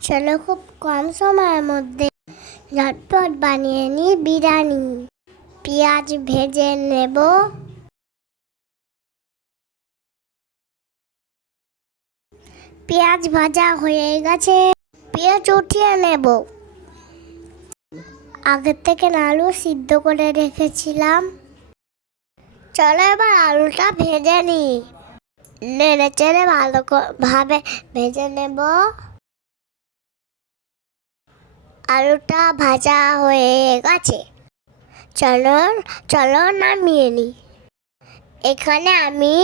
চলো খুব কম সময়ের মধ্যে ঝটপট বানিয়ে নিই বিরিয়ানি। পেঁয়াজ ভেজে নেব। পেঁয়াজ ভাজা হয়ে গেছে, পেঁয়াজ উঠিয়ে নেব। আগে থেকে আলু সিদ্ধ করে রেখেছিলাম। চলো এবার আলুটা ভেজে নিই। নেড়ে চেড়ে ভাবে ভেজে নেব। আলুটা ভাজা হয়ে গেছে, চলো চলো নামিয়ে নিই। এখানে আমি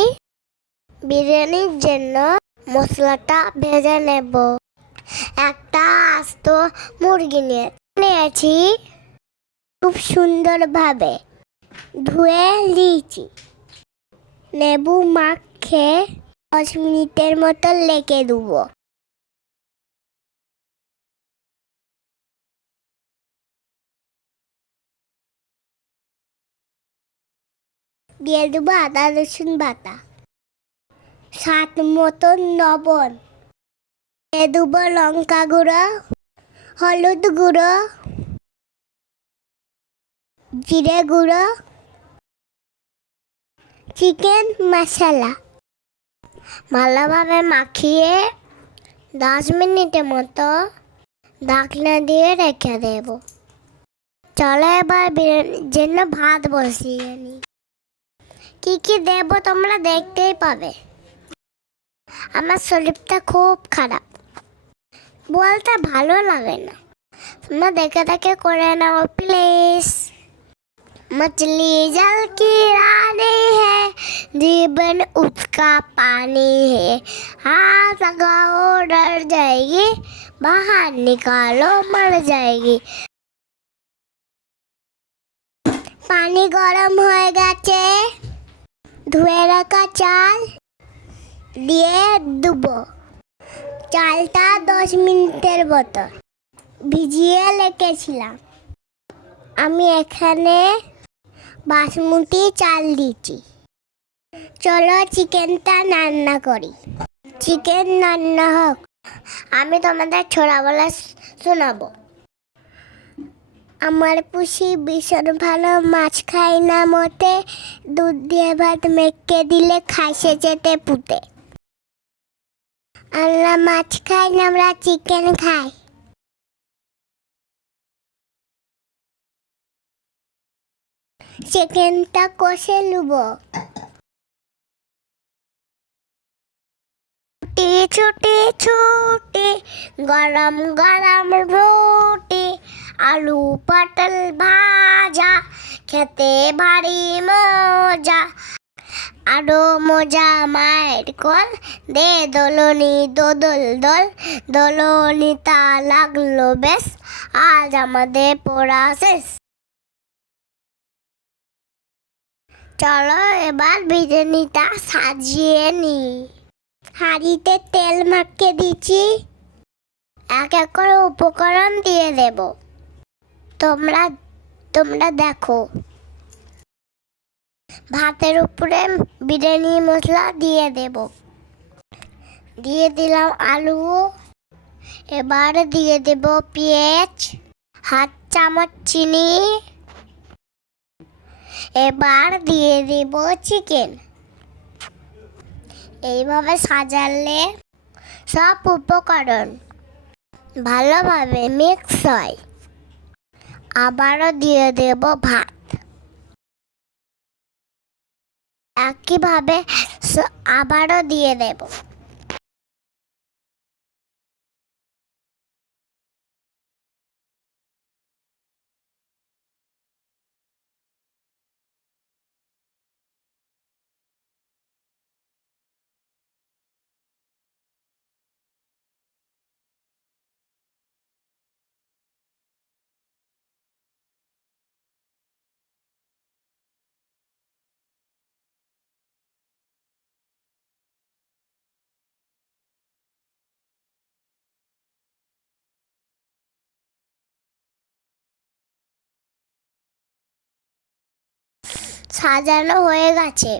বিরিয়ানির জন্য মশলাটা ভেজে নেব। একটা আস্ত মুরগি নিয়েছি, খুব সুন্দরভাবে ধুয়ে নিয়েছি। লেবু মাখে 10 মিনিটের মতো রেখে দেবো। দিয়ে দেবো আদা রসুন বাটা, স্বাদ মতন লবণ, দিয়ে দেবো লঙ্কা গুঁড়ো, হলুদ গুঁড়ো, জিরে গুঁড়ো, চিকেন মশলা। ভালোভাবে মাখিয়ে 10 মিনিটের মতো ঢাকনা দিয়ে রেখে দেব। চলো এবার বিরিয়ানির জন্য ভাত বসিয়ে নিই। কি কি দেব তোমরা দেখতেই পাবে। আমার শরীরটা খুব খারাপ, বলতে ভালো লাগে না। তোমরা দেখে দেখে করে নাও প্লিজ। मछली जल की रानी है, जीवन उसका पानी है। हाथ लगाओ डर जाएगी, बाहर निकालो मर जाएगी। पानी गरम হয়ে গেছে, ধুয়ে রাখা চাল দিয়ে দেবো। চালটা 10 মিনিটের মতো ভিজিয়ে রেখেছিলাম। আমি এখানে বাসমতি চাল দিচ্ছি। চলো চিকেনটা রান্না করি। চিকেন রান্না হোক, আমি তোমাদের ছোড়া বলা শোনাবো। আমার পুষি ভীষণ ভালো মাছ খাই না মোটে, দুধ দিয়ে ভাত মেখে দিলে খাই সে যেতে পুঁতে। আমরা মাছ খাই না, আমরা চিকেন খাই। চিকেনটা কষে নেব। ছুটি ছুটি গরম গরম রুটি, আলু পটল ভাজা খেতে ভারী মজা। আরো মজা মায়ের কোল, দে দোলনি দোদল দোল, দোলনিটা লাগলো বেশ, আজ আমাদের পড়া শেষ। চলো এবার বিরিয়ানিটা সাজিয়ে নিই। হাঁড়িতে তেল মাখিয়ে দিচ্ছি, এক এক করে উপকরণ দিয়ে দেব। তোমরা দেখো। ভাতের উপরে বিরিয়ানি মশলা দিয়ে দেব। দিয়ে দিলাম আলু, এবার দিয়ে দেব পেঁয়াজ, হাফ চামচ চিনি, এবার দিয়ে দেব চিকেন। এইভাবে সাজালে সব উপকরণ ভালোভাবে মিক্স হয়। আবারও দিয়ে দেব ভাত। একইভাবে আবারও দিয়ে দেব। সাজানো হয়ে গেছে।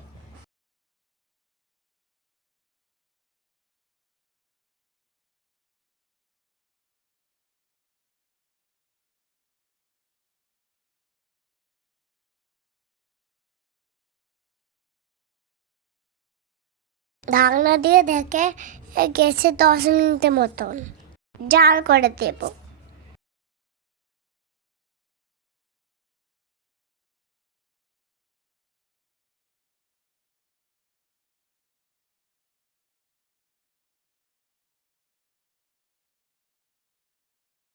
ঢাকনা দিয়ে ঢেকে গেছে 10 মিনিটের মতন। জাল করে দেবো।